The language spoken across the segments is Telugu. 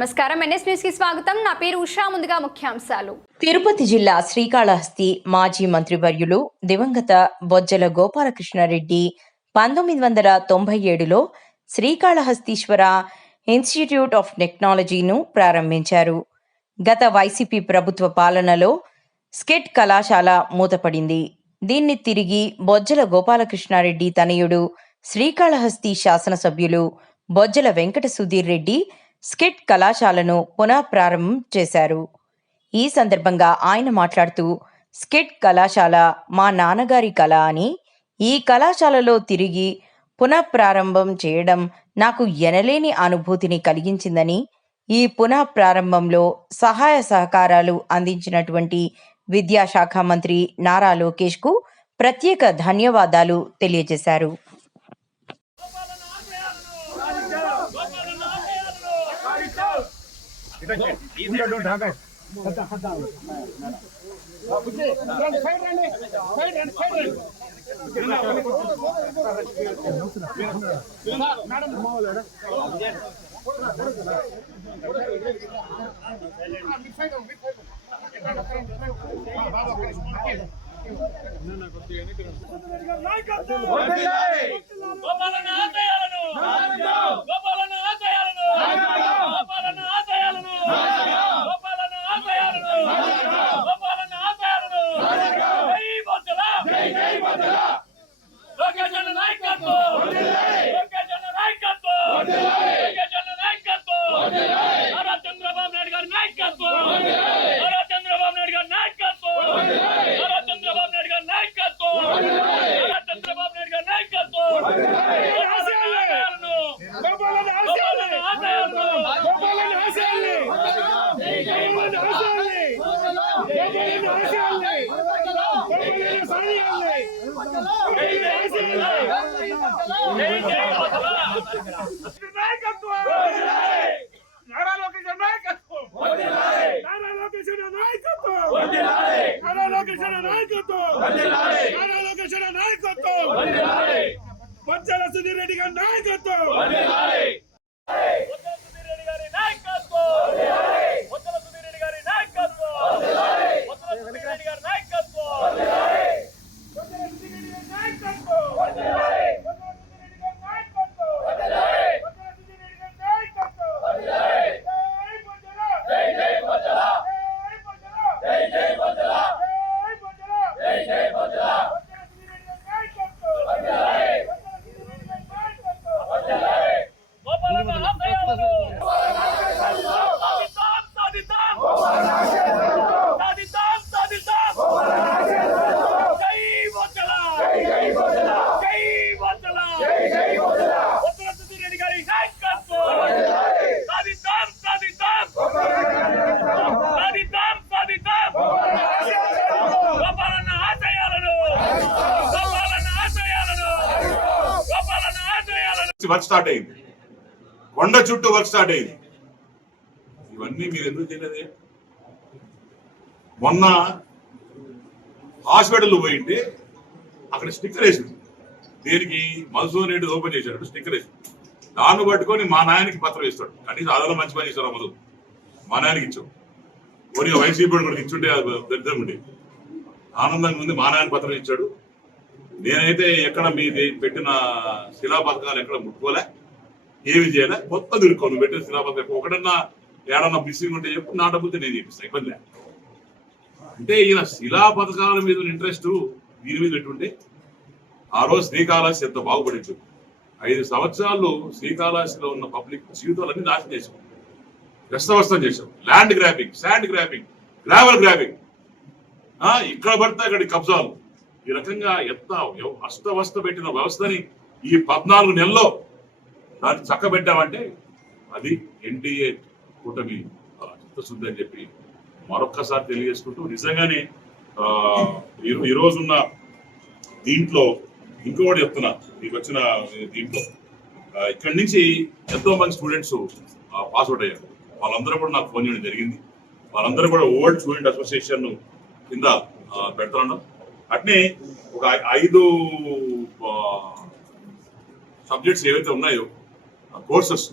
నమస్కారం. ఎన్ఎస్ న్యూస్కి స్వాగతం. నా పేరు ఉషా. ముందుగా ముఖ్యాంశాలు. తిరుపతి జిల్లా శ్రీకాళహస్తి మాజీ మంత్రివర్యులు దివంగత బొజ్జల గోపాలకృష్ణారెడ్డి పంతొమ్మిది వందల తొంభై ఏడులో శ్రీకాళహస్తీశ్వర ఇన్స్టిట్యూట్ ఆఫ్ టెక్నాలజీను ప్రారంభించారు. గత వైసీపీ ప్రభుత్వ పాలనలో స్కిట్ కళాశాల మూతపడింది. దీన్ని తిరిగి బొజ్జల గోపాలకృష్ణారెడ్డి తనయుడు శ్రీకాళహస్తి శాసనసభ్యులు బొజ్జల వెంకట సుధీర్ రెడ్డి స్కిట్ కళాశాలను పునఃప్రారంభం చేశారు. ఈ సందర్భంగా ఆయన మాట్లాడుతూ స్కిట్ కళాశాల మా నాన్నగారి కళ అని ఈ కళాశాలలో తిరిగి పునఃప్రారంభం చేయడం నాకు ఎనలేని అనుభూతిని కలిగించిందని ఈ పునఃప్రారంభంలో సహాయ సహకారాలు అందించినటువంటి విద్యాశాఖ మంత్రి నారా లోకేష్కు ప్రత్యేక ధన్యవాదాలు తెలియజేశారు. గోపాలన ఆశయాలను గోపాలన ఆశయాలను నారా లోకేష్ నాయకత్వం నారా లోకేష్ నాయకత్వం నారా లోకేష్ నాయకత్వం! నారా లోకేష్ నాయకత్వం బొజ్జల సుధీర్ రెడ్డి గారి నాయకత్వం ఉత్తర సుధీరెడ్డి గారి నాయకత్వం ఉత్తర సుధీరెడ్డి గారి నాయకత్వం ఉత్తర సుధీరెడ్డి గారి నాయకత్వం బొజ్జల సుధీర్ రెడ్డి గారి నాయకత్వం బొజ్జల సుధీర్ రెడ్డి గారి నాయకత్వం బొజ్జల సుధీర్ రెడ్డి గారి నాయకత్వం జై బొజ్జల జై బొజ్జల జై జై బొజ్జల జై బొజ్జల జై జై బొజ్జల బొజ్జల సుధీర్ రెడ్డి గారి నాయకత్వం బొజ్జల సుధీర్ రెడ్డి గారి నాయకత్వం గోపాలన్న ఆశయాలను సాధిద్దాం సాధిద్దాం సాధిద్దాం సాధిద్దాం జై బొజ్జల జై బొజ్జల జై బొజ్జల జై బొజ్జల ఉత్తర సుధీరెడ్డి గారి నాయకత్వం సాధిద్దాం సాధిద్దాం సాధిద్దాం సాధిద్దాం గోపాలన్న ఆశయాలను గోపాలన్న ఆశయాలను గోపాలన్న ఆశయాలను వర్క్ స్టార్ట్ అయింది. కొండ చుట్టూ వర్క్ స్టార్ట్ అయింది. ఇవన్నీ మీరు ఎందుకు తెలియదు మొన్న హాస్పిటల్ పోయింటే అక్కడ స్టిక్కర్ వేసింది. దేనికి? మధుసూదన్ రెడ్డి ఓపెన్ చేశాడు. స్టిక్కర్ వేసింది. దాన్ని పట్టుకొని మా నాయనకి పత్రం ఇస్తాడు. కనీసం అదలో మంచి పని చేశారు మధు మా నాయనకి ఇచ్చాం. పోనీ వైసీపీ కూడా ఇచ్చుంటే దరిద్రం ఉండే. ఆనందంగా ఉంది. మా నాయన పత్రం ఇచ్చాడు. నేనైతే ఎక్కడ మీది పెట్టిన శిలా పథకాలు ఎక్కడ ముట్టుకోలే ఏమి చేయలే. కొత్త దిరుకో నువ్వు పెట్టిన శిలా పథకం ఒకటన్నా ఏడన్నా మిస్సింగ్ ఉంటే చెప్పు నా డబ్బులతో నేను చేపిస్తాను ఇబ్బంది అంటే ఈయన శిలా పథకాల మీద ఇంట్రెస్ట్ దీని మీద పెట్టుంటే ఆ రోజు శ్రీకాళహస్తి ఎంత బాగుపడింది. ఐదు సంవత్సరాలు శ్రీకాళహస్తిలో ఉన్న పబ్లిక్ జీవితాలన్నీ నాశనం చేశాం. వ్యస్తవస్తం చేశాం. Land grabbing sand grabbing gravel grabbing ఇక్కడ పడితే అక్కడి కబ్జాలు. ఈ రకంగా ఎంత అస్తవస్త పెట్టిన వ్యవస్థని ఈ పద్నాలుగు నెలల్లో దాన్ని చక్కబెట్టామంటే అది ఎన్డీఏ కూటమి చిత్తశుద్ధి అని చెప్పి మరొక్కసారి తెలియజేసుకుంటూ నిజంగానే ఈరోజున్న ఈ- రోజున్న దీంట్లో ఇంకోటి చెప్తున్నా మీకు వచ్చిన దీంట్లో. ఇక్కడి నుంచి ఎంతో మంది స్టూడెంట్స్ పాస్ అవుట్ అయ్యారు. వాళ్ళందరూ కూడా నాకు ఫోన్ చేయడం జరిగింది. వాళ్ళందరూ కూడా ఓల్డ్ స్టూడెంట్ అసోసియేషన్ కింద ఆ, పెడుతున్నాం అట్నే ఒక ఐదు సబ్జెక్ట్స్ ఏవైతే ఉన్నాయో కోర్సెస్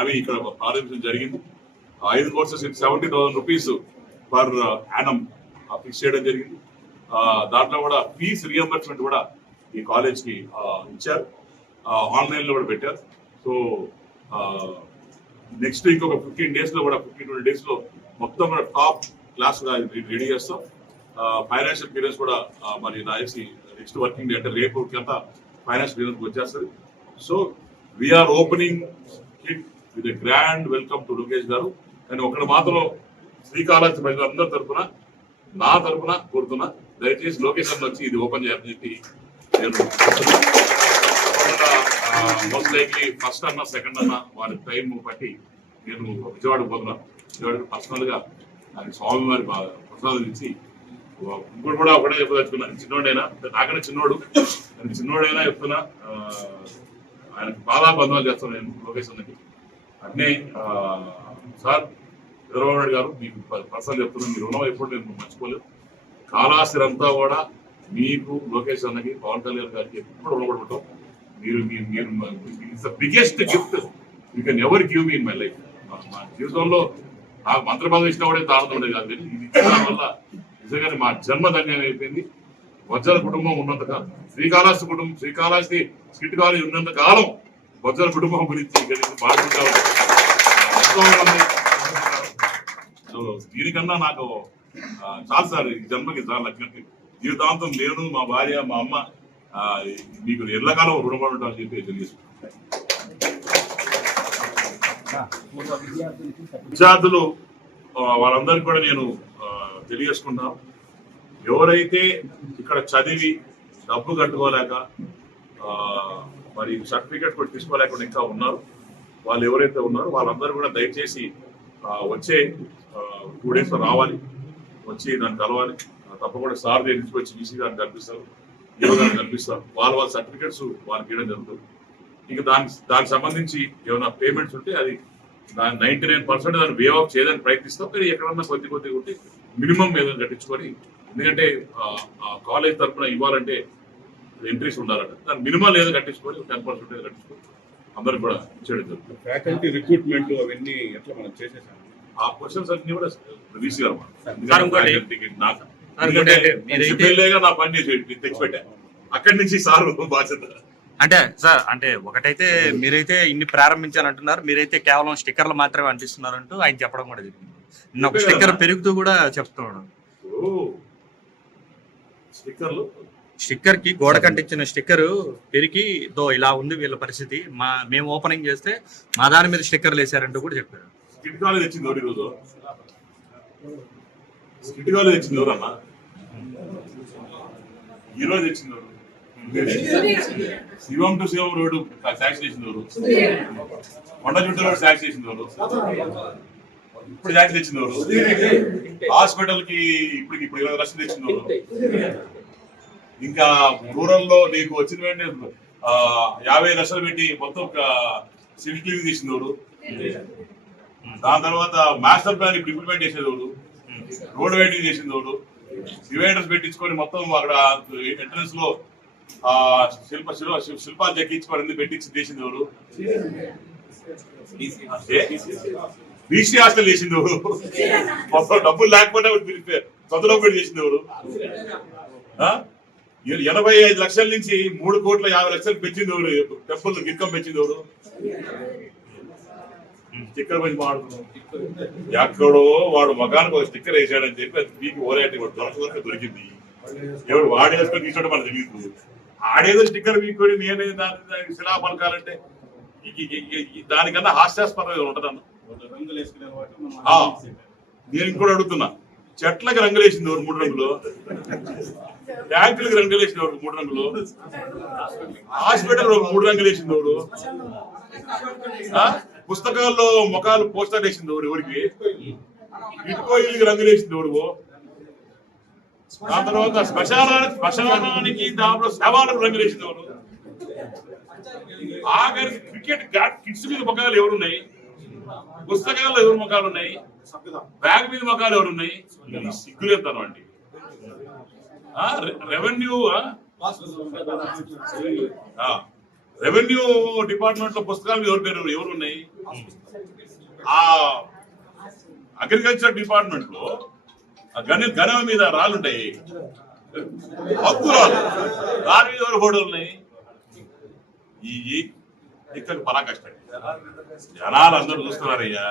అవి ఇక్కడ ప్రారంభించడం జరిగింది. ఐదు courses seventy thousand rupees per annum fix చేయడం జరిగింది. దాంట్లో కూడా ఫీజ్ రియంబర్స్మెంట్ కూడా ఈ కాలేజ్కి ఇచ్చారు. ఆన్లైన్లో కూడా పెట్టారు. సో నెక్స్ట్ ఇంకొక ఫిఫ్టీన్ డేస్లో కూడా ఫిఫ్టీన్ ట్వంటీ డేస్లో మొత్తం కూడా టాప్ క్లాస్ రెడీ చేస్తాం. ఫైనాన్షియల్ క్లియరెన్స్ కూడా మరి రాసి నెక్స్ట్ వర్కింగ్ డే అంటే రేపు కింద ఫైనాన్షియల్ క్లియరెన్స్ వచ్చేస్తుంది. So we are opening it with grand welcome to Lokesh garu. కానీ ఒకటి మాత్రం శ్రీకాళహస్తి ప్రజలందరి తరఫున నా తరఫున కోరుతున్నా దయచేసి లోకేష్ అన్న వచ్చి ఇది ఓపెన్ చేయాలని చెప్పి నేను మోస్ట్ లైక్లీ ఫస్ట్ అన్న సెకండ్ అన్న వారి టైం బట్టి నేను విజయవాడ పోతున్నాను విజయవాడకి పర్సనల్గా స్వామి వారి ప్రసాదం ఇచ్చి ఇప్పుడు కూడా ఒకటే చెప్పదలుచుకున్నా. చిన్నోడైనా నాకన్నా చిన్నోడు. చిన్నోడైనా చెప్తున్నా ఆయనకు బాగా బంధువులు చేస్తాను నేను లోకేష్ అన్నకి. అట్నే సార్ చంద్రబాబు నాయుడు గారు మీకు పర్సనల్ చెప్తున్నాను మీరు రుణం ఎప్పుడు నేను మర్చిపోలేదు కాళాస్త్రి అంతా కూడా మీకు లోకేష్ అన్నకి పవన్ కళ్యాణ్ గారికి ఎప్పుడు రుణపడుకుంటాం మీరు మీరు it's the biggest gift you can ever give me in my life. మా జీవితంలో నాకు మంత్ర పదవి ఇచ్చిన కూడా దాడుతుండే ఉండేది కాదు. కానీ ఇది వల్ల నిజంగానే మా జన్మధన్యం అయిపోయింది. వజ్ర కుటుంబం ఉన్నంత కాలం శ్రీకాళహస్తి కుటుంబం శ్రీకాళహస్తి సిట్ కాలేజ్ ఉన్నంత కాలం వజ్ర కుటుంబం గురించి దీనికన్నా నాకు చాలు సార్ ఈ జన్మకి చాలా లగ్నకి జీవితాంతం నేను మా భార్య మా అమ్మ మీకు ఎల్లకాలం రుణపడి ఉంటామని చెప్పి తెలియజేసుకుంటాను విద్యార్థులు వాళ్ళందరికీ కూడా నేను తెలియజేసుకున్నాం ఎవరైతే ఇక్కడ చదివి డబ్బు కట్టుకోలేక మరి సర్టిఫికేట్ కూడా తీసుకోలేకుండా ఇంకా ఉన్నారు వాళ్ళు ఎవరైతే ఉన్నారో వాళ్ళందరూ కూడా దయచేసి వచ్చే టూ డేస్ రావాలి. వచ్చి నన్ను కలవాలి. తప్పకుండా సార్ దగ్గర తీసుకొచ్చి ఈసీ గారిని కనిపిస్తారు ఈఓ గారిని కనిపిస్తారు వాళ్ళ వాళ్ళ సర్టిఫికేట్స్ వాళ్ళకి ఇవ్వడం జరుగుతుంది. ఇక దానికి దానికి సంబంధించి ఏమైనా పేమెంట్స్ ఉంటే అది దాని నైన్టీ నైన్ పర్సెంట్ దాన్ని వే ఆఫ్ చేయడానికి ప్రయత్నిస్తాం. కానీ ఎక్కడన్నా కొద్ది కొద్దిగా ఉంటే మినిమం ఏదైనా కట్టించుకొని ఎందుకంటే కాలేజ్ తరఫున ఇవ్వాలంటే ఎంట్రీస్ ఉండాలంట. దాని మినిమం ఏదో కట్టించుకొని టెన్ పర్సెంట్ ఏదో కట్టించుకొని అందరికి కూడా ఇచ్చేయడం జరుగుతుంది. ఫ్యాకల్టీ రిక్రూట్మెంట్ అవన్నీ ఎట్లా మనం చేసేసాం? ఆ క్వశ్చన్స్ అన్ని కూడా రిలీజ్ గారు నాకు నా పని చేసి తెచ్చిపెట్టా. అక్కడి నుంచి సార్ బాధ్యత. అంటే సార్ అంటే ఒకటైతే మీరైతే ఇన్ని ప్రారంభించాలంటున్నారు మీరైతే కేవలం స్టిక్కర్లు మాత్రమే అంటిస్తున్నారంటూ ఆయన చెప్పడం కూడా జరిగింది. స్టిక్కర్ పెరుగుతూ కూడా ఓ. స్టిక్కర్లు స్టిక్కర్కి గోడ కంటించిన స్టిక్కర్ పెరిగి దో ఇలా ఉంది వీళ్ళ పరిస్థితి. మా మేము ఓపెనింగ్ చేస్తే మా దాని మీద స్టిక్కర్లు వేసారంటూ కూడా చెప్పారు. స్కిట్ కాలేజ్ తెచ్చింది ఎవరు ఈరోజు? స్కిట్ కాలేజ్ తెచ్చింది ఎవరమ్మా? ఈ రోజు తెచ్చింది ఎవరు? Shivam to Shivam road tax చేసింది ఎవరు? కొండ చుట్టూ ట్యాక్స్ ఎవరు? ఇప్పుడు ట్యాక్స్ తెచ్చింది హాస్పిటల్కి ఇప్పుడు ఇప్పుడు ఇరవై లక్షలు తెచ్చింది ఇంకా రూరల్లో నీకు వచ్చిన వెంటనే యాభై లక్షలు పెట్టి మొత్తం సివిల్ చేసింది ఎవరు? దాని తర్వాత మాస్టర్ ప్లాన్ ఇప్పుడు ఇంప్లిమెంట్ చేసేది ఎవరు? రోడ్ వైడింగ్ చేసింది ఎవరు? డివైడర్స్ పెట్టించుకొని మొత్తం అక్కడ ఎంట్రన్స్లో ఆ శిల్ప శిల్ప శిల్పాలు చెక్కించుకొని పెట్టించి ఎవరు? బీసీ హాస్టల్ చేసింది ఎవరు? మొత్తం డబ్బులు లేకపోతే చదువులో పెట్టి చేసింది ఎవరు? ఆ? ఎనభై ఐదు లక్షల నుంచి మూడు కోట్ల యాభై లక్షలు పెంచింది ఎవరు? టెంపుల్ ఇన్కమ్ పెంచింది ఎవరు? స్టిక్కర్ పని మాడుతున్నాం ఎక్కడో వాడు మగానికి ఒక స్టిక్కర్ వేసాడని చెప్పి అది పీకి ఓరేటి దొరికింది. ఎవడు వాడు వేసుకొని తీసుకోవడం మనకు తెలియదు. ఆడేదో స్టిక్కర్ పీక్కొని నేనే దాని శిలా పలకాలంటే దానికన్నా హాస్యాస్పదం ఏదో నేను ఇంకోటి అడుగుతున్నా. చెట్లకి రంగులేసింది ఎవరు మూడు రంగులు? ట్యాంకులకి రంగులేసింది ఎవరు మూడు రంగులు? హాస్పిటల్ మూడు రంగులు వేసింది ఎవరు? పుస్తకాల్లో ముఖాలు పోస్టర్ వేసింది ఎవరు ఎవరికి? ఇటుకో ఇల్లుకి రంగులు వేసింది ఎవరు? ఆ తర్వాత శ్మశానానికి శ్మశానానికి దాంట్లో శవాలకు రంగులు వేసింది ఎవరు? ఆఖరికి క్రికెట్ కిట్స్ మీద ముఖాలు ఎవరున్నాయి? పుస్తకాల్లో ఎవరు ముఖాలు ఉన్నాయి? బ్యాగ్ మీద ముఖాలు ఎవరు ఉన్నాయి? సిగ్గులేతాను అండి రెవెన్యూ రెవెన్యూ డిపార్ట్మెంట్లో పుస్తకాలు ఎవరి పేరు ఎవరు ఉన్నాయి? ఆ అగ్రికల్చర్ డిపార్ట్మెంట్లో గని గనం మీద రాళ్ళు ఉంటాయి హక్కు రాళ్ళు. దాని మీద ఎవరు ఫోటోలు ఉన్నాయి? ఈ ఇక్కడ పరాకష్టం. జనాలు అందరూ చూస్తున్నారయ్యా